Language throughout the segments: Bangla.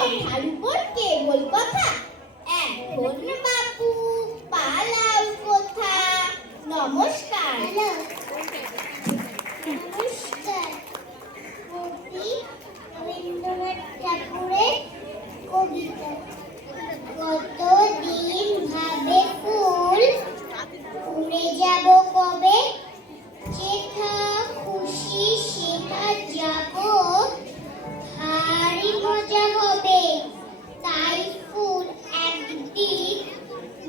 কথার উপর কেবল কথা, এখন বাপু পালাও কোথা। নমস্কার। নমস্কার। কবি রবীন্দ্রনাথ ঠাকুরের কবিতা। কতদিন ভাবে ফুল, উড়ে যাব কবে, যেথা খুশি সেথা যাব, ভারী মজা হবে। তাই ফুল একদিন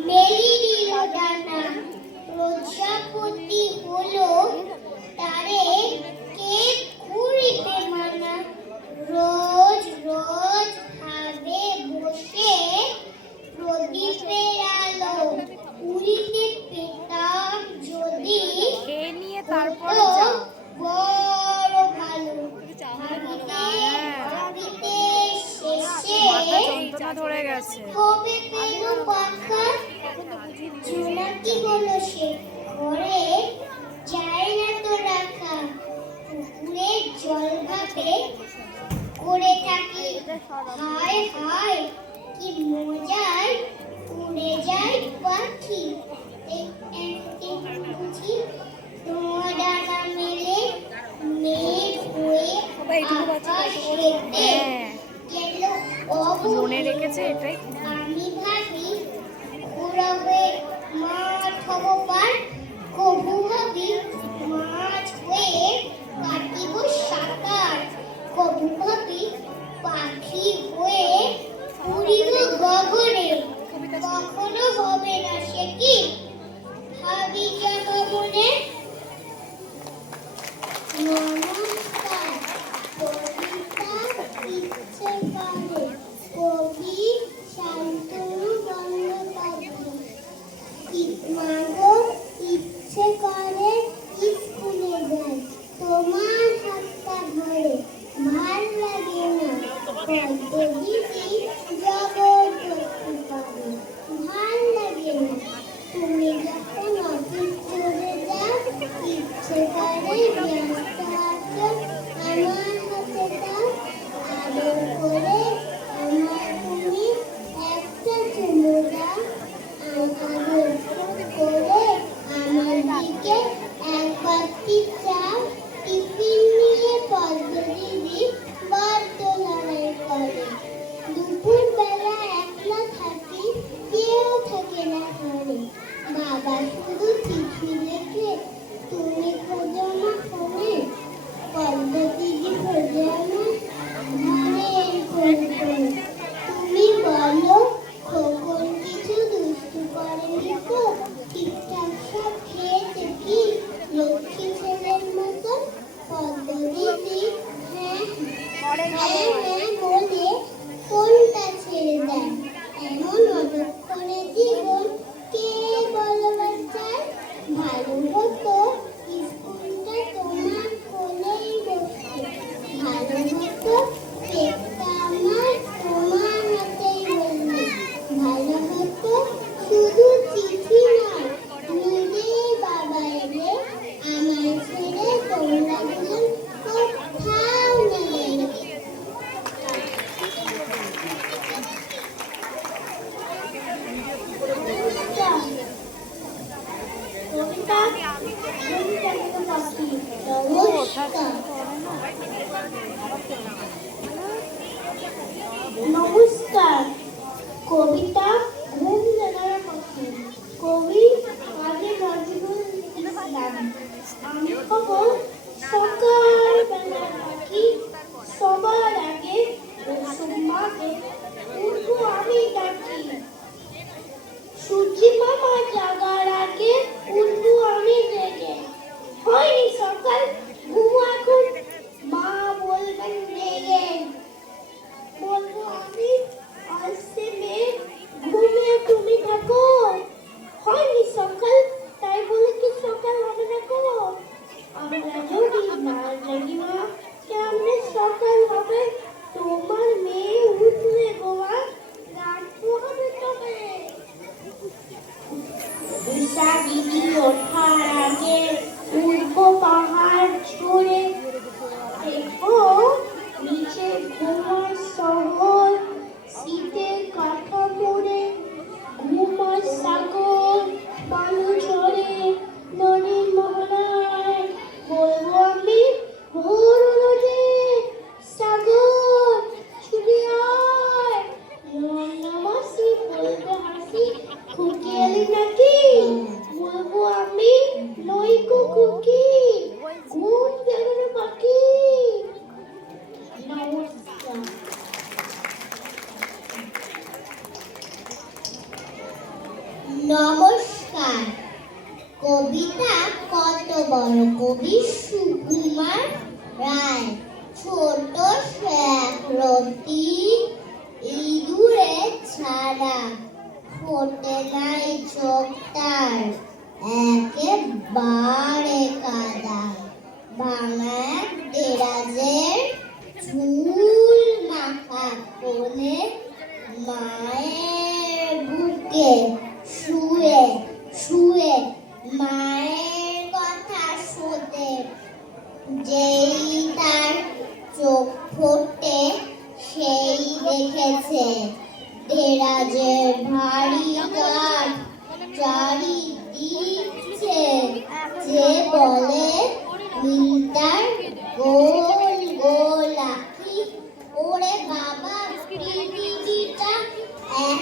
মেলি দিল ডানা, প্রজাপতি হলো তারে কে ঘুরিতে মানা। রোজ রোজ ভাবে বসে, প্রদীপের আলো উড়িতে পেতাম যদি, তারপরে বড় ভালো। ভাবিতে শেষে ধরে গেছে কবে পেল পাখা, জোনাকি হলো সে ঘরে যায় না তো রাখা। পুকুরে জল ভাবে করে থাকি, হায় হায় কি মজায় উড়ে যায় পাখি। বুঝি তোমার ডানা মেলে মেঘ হয়ে আকাশ হেঁটে গেল মনে রেখেছে এটাই। আমি ভাবি উড়াবে মাছ হব পার, কবু ভাবি মাছ হয়ে কাটিব সাঁতার, কবু ভাবি পাখি হয়ে উড়িব গগনে। কখনো হবে না সে কি ভাবি যাব মনে। নমস্কার। কবিতা ইচ্ছে করে, কবি শান্তনু বন্দ্যোপাধ্যায়। মাগো ইচ্ছে করে স্কুলে যাই, তোমার হাতটা ধরে ভাল লাগে না। পদ্মদিদি জবরদস্তি করে, ভাল লাগে না। তুমি যখন অফিস চলে যাও, ইচ্ছে করে ব্যস্ত আছো, আমার হাতে দাও, আদর করে আমার তুমি একটা চুমু দাও। আদর করে আমার দিকে এক বাটি চাও। টিফিন নিয়ে পদ্মদিদি বড্ড লড়াই করে। দুপুর বেলা একলা থাকি, কেউ থাকে না ঘরে। বাবা শুধু চিঠি লেখে, তুমি খোঁজো না ফোনে। পদ্মদিদি খোঁজে আমার ঘরের কোণে। তুমি বলো খোকন কিছু দুষ্টু করেনি তো, ঠিকঠাক সব খেয়েছে কি লক্ষ্মী ছেলের মতো। পদ্মদিদি হ্যাঁ হ্যাঁ হ্যাঁ বলে ফোনটা ছেড়ে দেয়। এমন অবাক করে জীবন কে বলবার চায়। ভালো হতো স্কুলটা তোমার কোলেই বসতো, ভালো হতো কেকটা আমার তোমার হাতেই বললে, ভালো হতো শুধু চিঠি নয় নিজে বাবা এলে আমায় ছেড়ে তোমরা দুজন কোথাও না গেলে। নমস্কার। কবিতা ঘুম জাগার পাখি। কবি কাজী নজরুল ইসলাম। আমি হব সকালবেলা পাখি, সবার আগে ওসব মাকে উঠবো আমি ডাকি। সূর্যি মামা জাগার আগে উঠবো আমি জেগে। হয়নি সকাল, ঘুমো এখন, মা বলবেন রেগে। বলবো আমি আসছে মেঘ, ঘুমিয়ে তুমি থাকো। হয়নি সকাল, তাই বলে কি সকাল হবে না গো। আমরা যদি না জাগি মা, কেমনে সকাল হবে। তোমার মেয়ে উঠলে গো মা, রাখবো হবে তবে। দিদি ওঠার আগে উঠবো পাহাড় নমস্কার। কবিতা কত বড় কবি সুকুমার রায়। ছোট শেখরতি ইঁদুরে ছাড়া, ফোটে নাই চোখ তার, একেবারে কাদা। ভাঙা দেরাজের চুল মাখা কোলে মায়ের বুকে শুয়ে শুয়ে মায়ের কথা শোতে, যেই তার চোখ ফোটে সেই দেখেছে দেরাজের ভারী কাঠ চারিদিকে, যে বলে মিন্টার গোল গোল আঁখি। ওরে বাবা, পৃথিবীটা এক